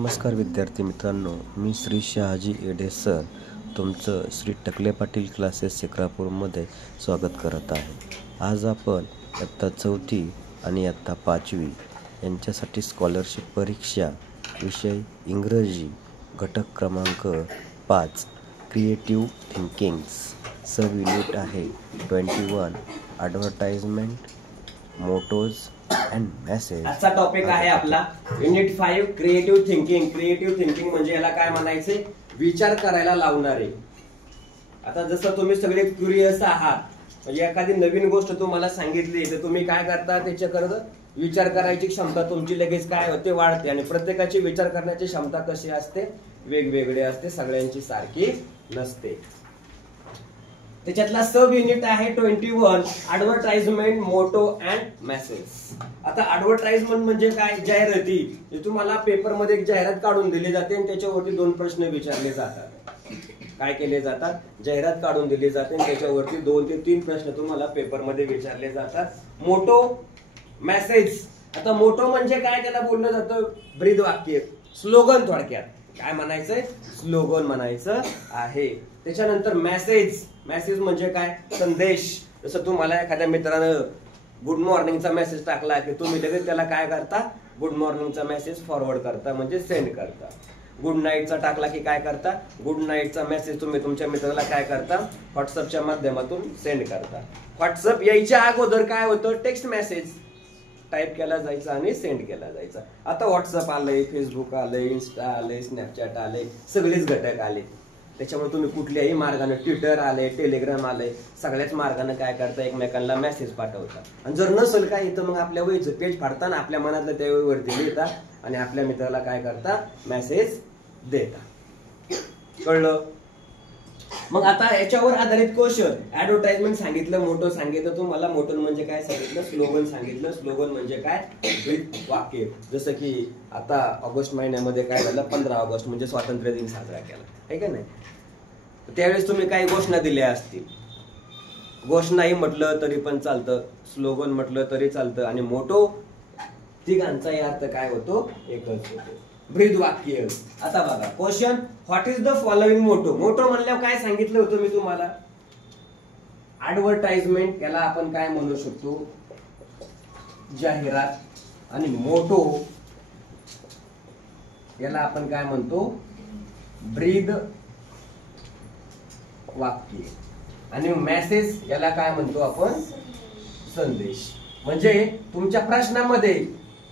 नमस्कार विद्यार्थी मित्रांनो, मी श्री शहाजी एडे सर तुमचं श्री टकले पाटील क्लासेस शिक्रापूरमध्ये स्वागत करत आहे. आज आपण इयत्ता 4थी आणि इयत्ता 5वी यांच्यासाठी स्कॉलरशिप परीक्षा विषय इंग्रजी घटक क्रमांक 5 क्रिएटिव्ह थिंकिंग्स सब युनिट आहे 21 ॲडव्हर्टाइजमेंट मोटोज अँड मेसेज. आजचा टॉपिक आहे आपला unit 5 creative thinking. Creative thinking म्हणजे याला काय म्हणायचे, विचार करायला लावणारे. आता जसं तुम्ही सगळे क्युरियस आहात, म्हणजे एखादी नवीन गोष्ट तुम्हाला सांगितली तर तुम्ही काय करता, त्याच्याकडे विचार करायची क्षमता तुमची लगेच काय होते, वाढते. आणि प्रत्येकाची विचार करण्याची क्षमता कशी असते, वेगवेगळी असते, सगळ्यांची सारखी नसते. त्याच्यातला सब युनिट आहे 21 ॲडव्हर्टाइजमेंट मोटो अँड मेसेज. आता ॲडव्हर्टाइजमेंट म्हणजे काय, जाहिराती. तुम्हाला पेपर मध्ये एक जाहिरात काढून दिली जाते आणि त्याच्यावरती 2 प्रश्न विचारले जातात. काय केले जातात, जाहिरात काढून दिली जाते आणि त्याच्यावरती 2 ते 3 प्रश्न तुम्हाला पेपर मध्ये विचारले जातात. Motor message. आता मोटो म्हणजे काय, त्याला बोललं जातं ब्रीद वाक्य, स्लोगन. थोडक्यात काय म्हणायचंय, स्लोगन म्हणायचं आहे. त्याच्यानंतर मेसेज. मेसेज म्हणजे काय, संदेश. जसं तुम्हाला एखाद्या मित्रानं गुड मॉर्निंगचा मेसेज टाकला की तुम्ही लगेच त्याला काय करता, गुड मॉर्निंगचा मेसेज फॉरवर्ड करता, म्हणजे सेंड करता. गुड नाईटचा टाकला की काय करता, गुड नाईटचा मेसेज तुम्ही तुमच्या मित्राला काय करता, व्हॉट्सअपच्या माध्यमातून सेंड करता. व्हॉट्सअप यायच्या अगोदर काय होतं, टेक्स्ट मेसेज टाईप केला जायचा आणि सेंड केला जायचा. आता व्हॉट्सअप आलंय, फेसबुक आलंय, इन्स्टा आलंय, स्नॅपचॅट आलंय, सगळेच घटक आले. त्याच्यामुळे तुम्ही कुठल्याही मार्गाने, ट्विटर आले, टेलिग्राम आले, सगळ्याच मार्गाने काय करता, एकमेकांना मेसेज पाठवता. आणि जर नसेल काय तर मग आपल्या वहीचं पेज फाडताना आपल्या मनातलं त्या वहीवरती लिहिता आणि आपल्या मित्राला काय करता, मेसेज देता. कळलं? मग आता याच्यावर आधारित क्वेश्चन. ऍडव्हर्टाइजमेंट सांगितलं, मोटो सांगितलं तुम्हाला, मोटो म्हणजे काय सांगितलं, स्लोगन सांगितलं. स्लोगन म्हणजे काय, ब्रीद वाक्य. जसं की आता ऑगस्ट महिन्यामध्ये काय झालं, 15 ऑगस्ट म्हणजे स्वातंत्र्य दिन साजरा केला आहे का नाही. त्यावेळेस तुम्ही काही घोषणा दिल्या असतील. घोषणाही म्हटलं तरी पण चालतं, स्लोगन म्हटलं तरी चालतं, आणि मोटो तिघांचाही अर्थ काय होतो, एकच होतो, ब्रीद वाक्य. आता बघा question, what is the following motto. Motto म्हणल्यावर काय सांगितलं होतं मी तुम्हाला, ऍडव्हर्टाइजमेंट याला आपण काय म्हणू शकतो, जाहिरात. आणि मोटो याला आपण काय म्हणतो, ब्रीद वाक्य. आणि मेसेज याला काय म्हणतो आपण, संदेश. म्हणजे तुमच्या प्रश्नामध्ये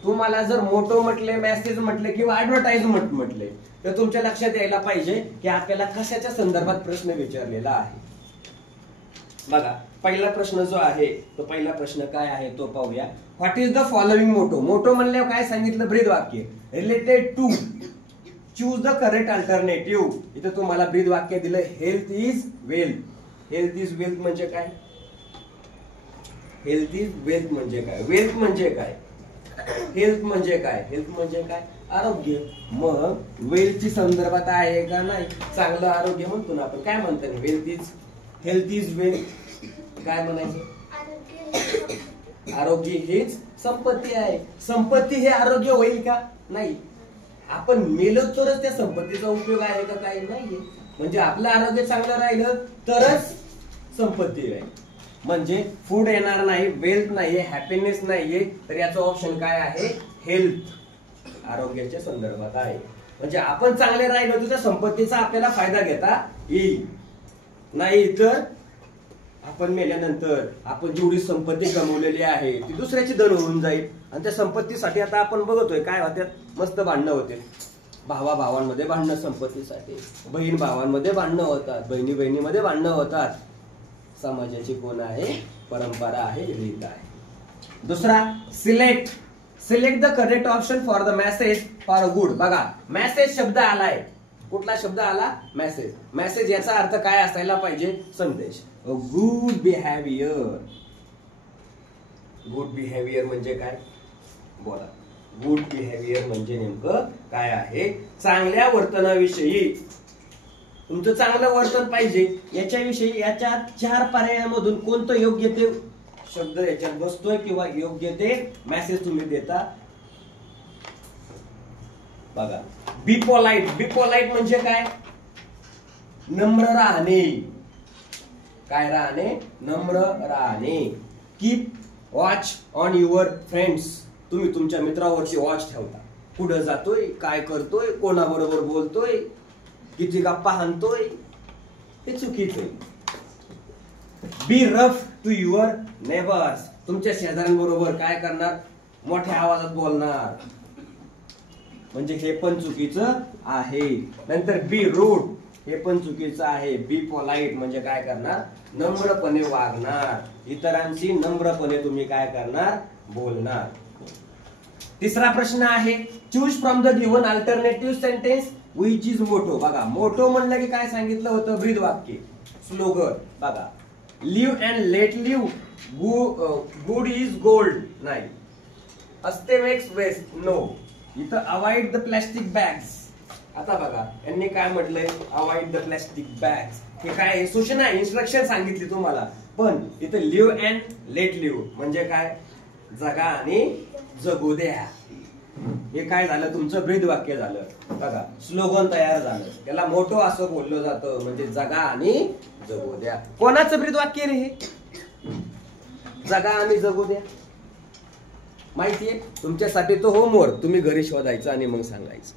तुम्हाला जर मोटो म्हटले, मेसेज म्हटले किंवा ऍडव्हर्टाइजमेंट म्हटले तर तुमच्या लक्षात यायला पाहिजे की आपल्याला कशाच्या संदर्भात प्रश्न विचारलेला आहे. बघा पहिला प्रश्न जो आहे तो पहिला प्रश्न काय आहे तो पाहूया. What is the following motto. Motto म्हणल्यावर काय सांगितलं, ब्रीद वाक्य. Related to, choose the correct alternative. इथे तुम्हाला ब्रीद वाक्य दिलं, health is wealth. Health is wealth म्हणजे काय, हेल्थ इज वेल्थ म्हणजे काय, वेल्थ म्हणजे काय, हेल्थ म्हणजे काय, हेल्थ म्हणजे काय, आरोग्य. मग वेल्थची संदर्भात आहे का नाही, चांगलं आरोग्य म्हणतो ना आपण, काय म्हणतो, हेल्थ इज वेल्थ. काय म्हणायचं, आरोग्य हीच संपत्ती आहे. संपत्ती हे आरोग्य होईल का, नाही. आपण मेलो तरच त्या संपत्तीचा उपयोग आहे का, काही नाहीये. म्हणजे आपलं आरोग्य चांगलं राहिलं तरच संपत्ती आहे. म्हणजे फूड येणार नाही, वेल्थ नाहीये, हॅपीनेस नाहीये, तर याचं ऑप्शन काय आहे, हेल्थ, आरोग्याच्या संदर्भात आहे. म्हणजे आपण चांगले राहिलो तर संपत्तीचा आपल्याला फायदा घेता येईल. नाही तर आपण मेल्यानंतर आपण जेवढी संपत्ती गमावलेली आहे ती दुसऱ्याची दर होऊन जाईल. आणि त्या संपत्तीसाठी आता आपण बघतोय काय होत्यात, मस्त भांडणं होते. भावांमध्ये भांडणं संपत्तीसाठी, बहीण भावांमध्ये भांडणं होतात, बहिणी बहिणीमध्ये भांडणं होतात. समाजाची कोण आहे, परंपरा आहे, रीत आहे. दुसरा, select. Select the correct option for the message for good. बघा मेसेज शब्द आलाय, कुठला शब्द आला, मेसेज. मेसेज याचा अर्थ काय असायला पाहिजे, संदेश. Good behaviour. गुड बिहेवियर म्हणजे काय, बोला. गुड बिहेवियर म्हणजे नेमकं काय आहे, चांगल्या वर्तनाविषयी. तुमचं चांगलं वर्तन पाहिजे याच्याविषयी याच्या 4 पर्यायामधून कोणतं योग्य ते शब्द याच्यात बसतोय किंवा योग्य ते मेसेज तुम्ही देता. बघा, बी पोलाइट. बी पोलाइट म्हणजे काय? नम्र राहणे. काय राहणे? नम्र राहणे. Keep watch on your friends. तुम्ही तुमच्या मित्रावरची वॉच ठेवता. कुठं जातोय, काय करतोय, कोणाबरोबर बोलतोय, किती गप्पा हाणतोय, हे चुकीचं आहे. Be rough to your neighbours. तुमच्या शेजाऱ्यांबरोबर काय करणार? मोठ्या आवाजात बोलणार, म्हणजे हे पण चुकीचं आहे. नंतर बी रूड, हे पण चुकीचं आहे. बी पोलाइट म्हणजे काय करणार? नम्रपणे वागणार. इतरांशी नम्रपणे तुम्ही काय करणार? बोलणार. तिसरा प्रश्न आहे, choose from the given alternative sentence which is motto. बघा, मोटो म्हणलं की काय सांगितलं होतं? ब्रीद वाक्य, स्लोगन. बघा, live and let live, good is gold नाही, असते मेक्स वेस्ट नो. इथं अवॉइड द प्लॅस्टिक बॅग्स. आता बघा, यांनी काय म्हटलंय? Avoid the plastic bags. हे काय सूचना, इन्स्ट्रक्शन सांगितली तुम्हाला. पण इथं लिव्ह अँड लेट लिव्ह म्हणजे काय? जगा आणि जगू द्या. हे काय झालं? तुमचं ब्रीद वाक्य झालं. बघा, स्लोगन तयार झालं. त्याला मोठो असं बोललं जातं, म्हणजे जगा आणि जगू द्या. कोणाचं ब्रीद वाक्य रे हे? जगा आणि जगू द्या. माहितीये? तुमच्यासाठी तो होमवर्क, तुम्ही घरी शोधायचं आणि मग सांगायचं.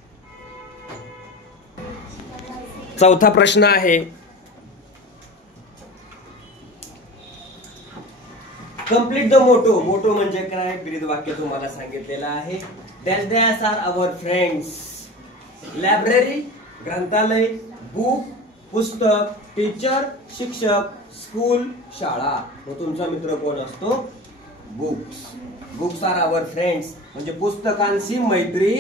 चौथा प्रश्न आहे, कंप्लीट द मोटो. मोटो म्हणजे काय? ब्रीद वाक्य तुम्हाला सांगितलेलं आहे. Dash dash are our friends. Library, ग्रंथालय, बुक, पुस्तक, टीचर, शिक्षक, स्कूल, शाळा. मग तुमचा मित्र कोण असतो? Books. Books are our friends म्हणजे पुस्तकांशी मैत्री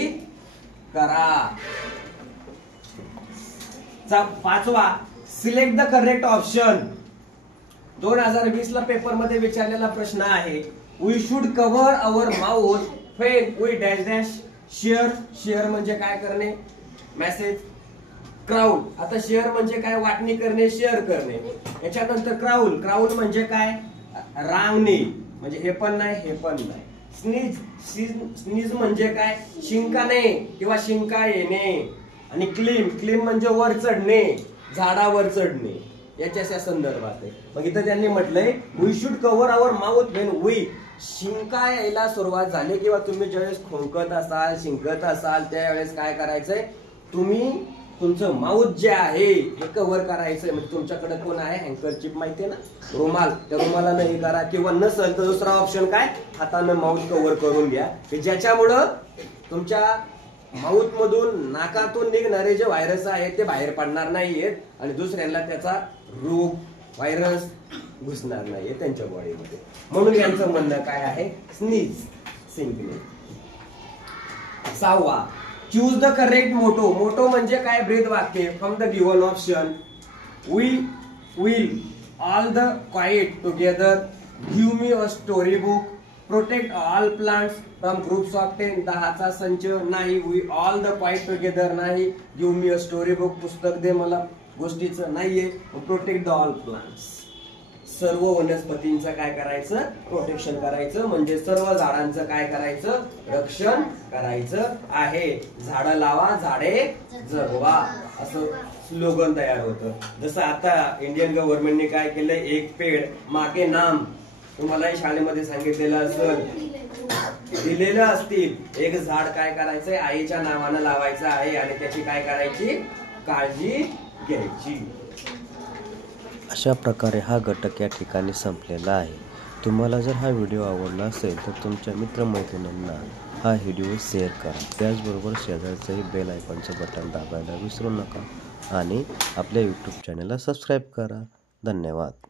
करा. पाचवा, सिलेक्ट द करेक्ट ऑप्शन. 2020 ला पेपर मध्ये विचारलेला प्रश्न आहे, we should cover our mouth when we dash dash share. Share म्हणजे काय करणे? मेसेज. क्राउल, आता शेअर म्हणजे काय? वाटणी करणे, शेअर करणे. याच्यानंतर क्राउल. क्राउल म्हणजे काय? रांगणे, म्हणजे हे पण नाही, हे पण नाही. स्नीज. स्नीज म्हणजे काय? शिंकाणे किंवा शिंका येणे. आणि क्लीम. क्लीम म्हणजे वर चढणे, झाडावर चढणे. याच्या संदर्भात आहे. मग इथं त्यांनी म्हटलंय, we should cover our mouth when we. शिंका यायला सुरुवात झाली किंवा तुम्ही ज्यावेळेस खोंकत असाल, शिंकत असाल, त्यावेळेस काय करायचंय? तुम्ही तुमचं माउथ जे आहे हे कव्हर करायचंय. म्हणजे तुमच्याकडे कोण आहे? हँकरचिप माहितीये ना, रुमाल. त्या रुमालानं हे करा, किंवा नसेल तर दुसरा ऑप्शन काय? हातानं माउथ कव्हर करून घ्या, ज्याच्यामुळं तुमच्या माउथ मधून, नाकातून निघणारे जे व्हायरस आहेत ते बाहेर पडणार नाहीयेत आणि दुसऱ्यांना त्याचा रोग, व्हायरस घुसणार नाहीये त्यांच्या बॉडीमध्ये. म्हणून यांचं म्हणणं काय आहे? स्नीज, शिंकणे. सहावा, choose the correct motto. Motto म्हणजे काय? ब्रीद वाक्य. From the given option, we will all the quite together, give me a story book, protect all plants from groups of 10, 10चा संच नाही, we all the quite together नाही, give me a story book, पुस्तक दे मला गोष्टीचं नाहीये, protect the all plants. सर्व वनस्पतींचं काय करायचं? प्रोटेक्शन करायचं, म्हणजे सर्व झाडांचं काय करायचं? रक्षण करायचं आहे. झाडं लावा, झाडे जगवा, असं स्लोगन तयार होतं. जसं आता इंडियन गव्हर्नमेंटने काय केलंय, एक पेड माके नाम. तुम्हालाही शाळेमध्ये सांगितलेलं असेल, दिलेलं असतील. एक झाड काय करायचंय? आईच्या नावानं लावायचं आहे आणि त्याची काय करायची? काळजी घ्यायची. अशा प्रकारे हा घटक या ठिकाणी संपलेला आहे. तुम्हाला जर हा व्हिडिओ आवडला असेल तर तुमच्या मित्रमैत्रिणींना हा व्हिडिओ शेअर करा. त्याचबरोबर शेजारचंही बेल आयकॉनचं बटन दाबायला विसरू नका आणि आपल्या यूट्यूब चॅनलला सबस्क्राईब करा. धन्यवाद.